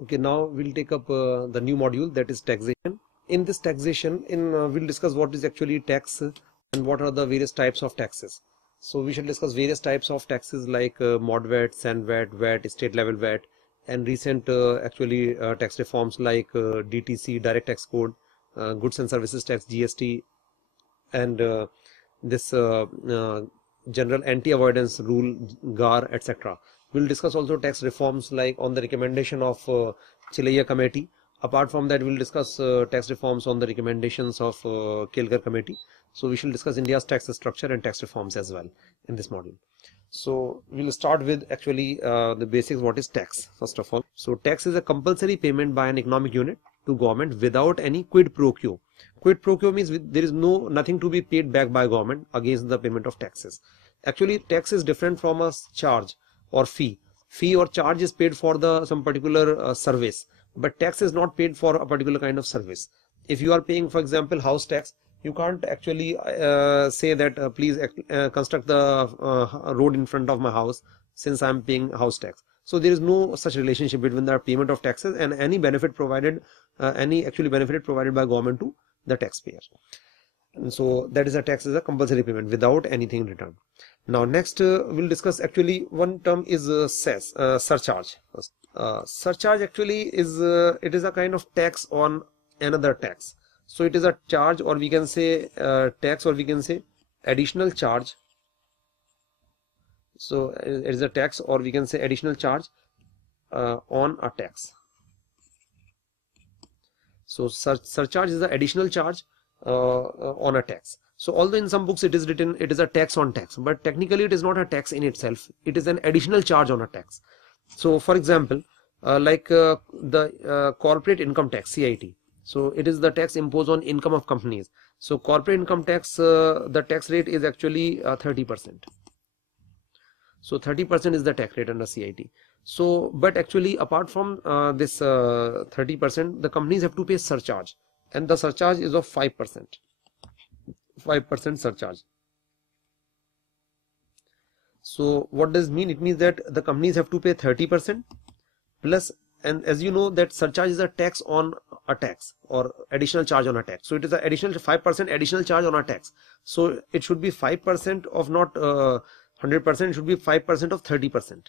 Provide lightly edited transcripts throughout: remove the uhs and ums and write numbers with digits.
Okay, now we'll take up the new module, that is taxation. In this taxation, we'll discuss what is actually tax and what are the various types of taxes. So we shall discuss various types of taxes like mod VAT, sand VAT, VAT, state level VAT, and recent tax reforms like DTC, direct tax code, goods and services tax, GST, and this general anti-avoidance rule, GAR, etc. We'll discuss also tax reforms like on the recommendation of Chilaya committee. Apart from that, we'll discuss tax reforms on the recommendations of Kelkar committee. So we shall discuss India's tax structure and tax reforms as well in this module. So we'll start with actually the basics. What is tax first of all? So tax is a compulsory payment by an economic unit to government without any quid pro quo. Quid pro quo means there is nothing to be paid back by government against the payment of taxes. Actually, tax is different from a charge or fee. Fee or charge is paid for some particular service, but tax is not paid for a particular kind of service. If you are paying, for example, house tax, you can't actually say that please construct the road in front of my house since I'm paying house tax. So there is no such relationship between the payment of taxes and any benefit provided, benefit provided by government to the taxpayer. And so that is a tax is a compulsory payment without anything in return. Now next we'll discuss actually one term is cess, surcharge. Surcharge actually is it is a kind of tax on another tax. So it is a charge, or we can say tax, or we can say additional charge. So it is a tax, or we can say additional charge on a tax. So surcharge is the additional charge on a tax. So although in some books it is written it is a tax on tax, but technically it is not a tax in itself. It is an additional charge on a tax. So for example, the corporate income tax, CIT. So it is the tax imposed on income of companies. So corporate income tax, the tax rate is actually 30%. So 30% is the tax rate under CIT. So but actually apart from this 30%, the companies have to pay surcharge, and the surcharge is of 5%. 5% surcharge. So what does it mean? It means that the companies have to pay 30% plus, and as you know that surcharge is a tax on a tax or additional charge on a tax. So it is an additional 5% additional charge on a tax. So it should be 5% of not 100%, should be 5% of 30%.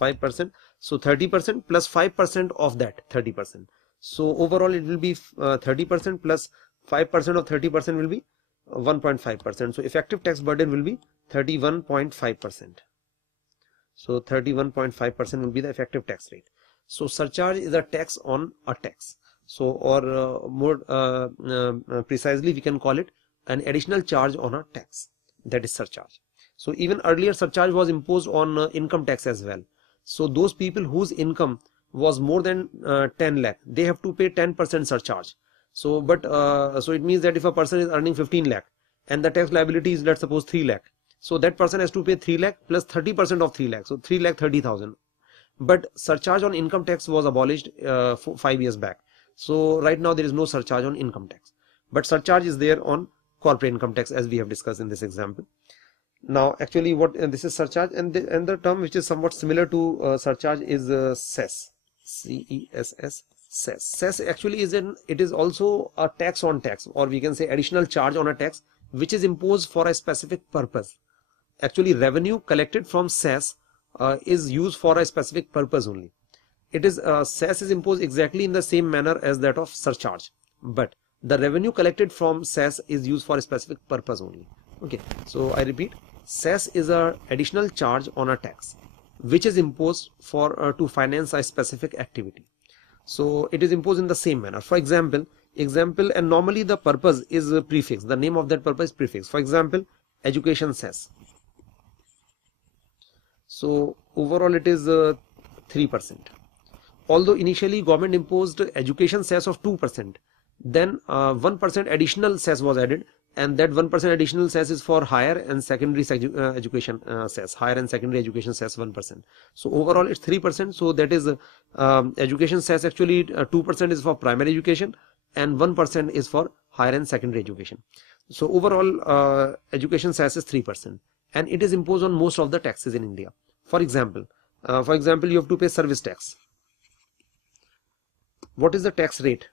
5%. So 30% plus 5% of that 30%. So overall it will be 30% plus 5% of 30% will be 1.5%. So effective tax burden will be 31.5%. So 31.5% will be the effective tax rate. So surcharge is a tax on a tax. So or more precisely we can call it an additional charge on a tax, that is surcharge. So even earlier surcharge was imposed on income tax as well. So those people whose income was more than 10 lakh, they have to pay 10% surcharge. So but so it means that if a person is earning 15 lakh and the tax liability is, let's suppose, 3 lakh, so that person has to pay 3 lakh plus 30% of 3 lakh, so 3 lakh 30,000. But surcharge on income tax was abolished 5 years back. So right now there is no surcharge on income tax, but surcharge is there on corporate income tax, as we have discussed in this example. Now actually what this is surcharge, and the term which is somewhat similar to surcharge is cess, CESS. Cess actually it is also a tax on tax, or we can say additional charge on a tax which is imposed for a specific purpose. Actually revenue collected from cess is used for a specific purpose only. It is cess is imposed exactly in the same manner as that of surcharge, but the revenue collected from cess is used for a specific purpose only. Okay, so I repeat, cess is a additional charge on a tax which is imposed for to finance a specific activity. So it is imposed in the same manner. For example, and normally the purpose is prefix. The name of that purpose is prefix. For example, education cess. So overall it is 3%. Although initially government imposed education cess of 2%, then 1% additional cess was added, and that 1% additional cess is for higher and secondary education cess. Higher and secondary education cess 1%. So overall it's 3%. So that is education cess actually 2% is for primary education and 1% is for higher and secondary education. So overall education cess is 3%, and it is imposed on most of the taxes in India. For example, you have to pay service tax. what is the tax rate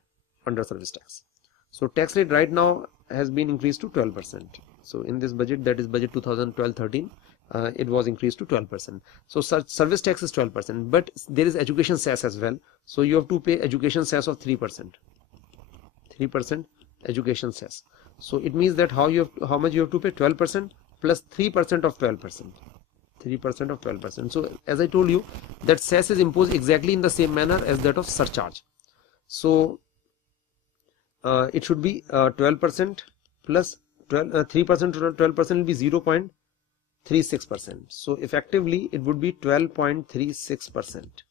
under service tax? So tax rate right now has been increased to 12%. So in this budget, that is budget 2012-13, it was increased to 12%. So service tax is 12%, but there is education cess as well. So you have to pay education cess of 3%. 3% education cess. So it means that how much you have to pay? 12% plus 3% of 12%. 3% of 12%. So as I told you, that cess is imposed exactly in the same manner as that of surcharge. So it should be 12% plus 3% to 12% will be 0.36%. So effectively it would be 12.36%.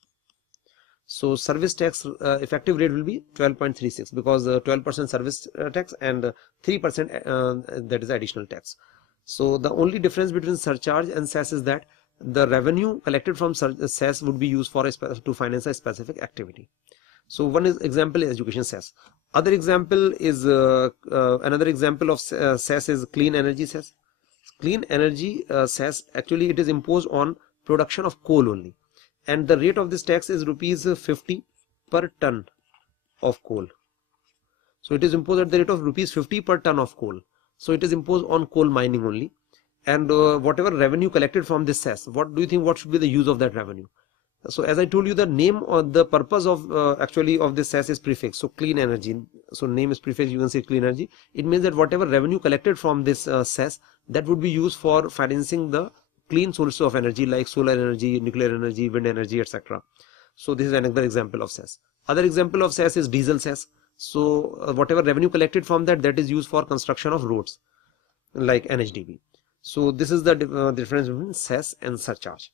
So service tax effective rate will be 12.36 because 12% service tax and 3% that is additional tax. So the only difference between surcharge and cess is that the revenue collected from cess would be used for to finance a specific activity. So one example is education cess. Other example is another example of cess is clean energy cess. Clean energy cess, actually it is imposed on production of coal only, and the rate of this tax is rupees 50 per ton of coal. So it is imposed at the rate of rupees 50 per ton of coal. So it is imposed on coal mining only, and whatever revenue collected from this cess, what do you think, what should be the use of that revenue? So as I told you, the name or the purpose of actually of this cess is prefix. So clean energy, so name is prefix, you can say clean energy. It means that whatever revenue collected from this cess, that would be used for financing the clean sources of energy like solar energy, nuclear energy, wind energy, etc. So this is another example of cess. Other example of cess is diesel cess. So whatever revenue collected from that is used for construction of roads like NHDB. So this is the difference between cess and surcharge.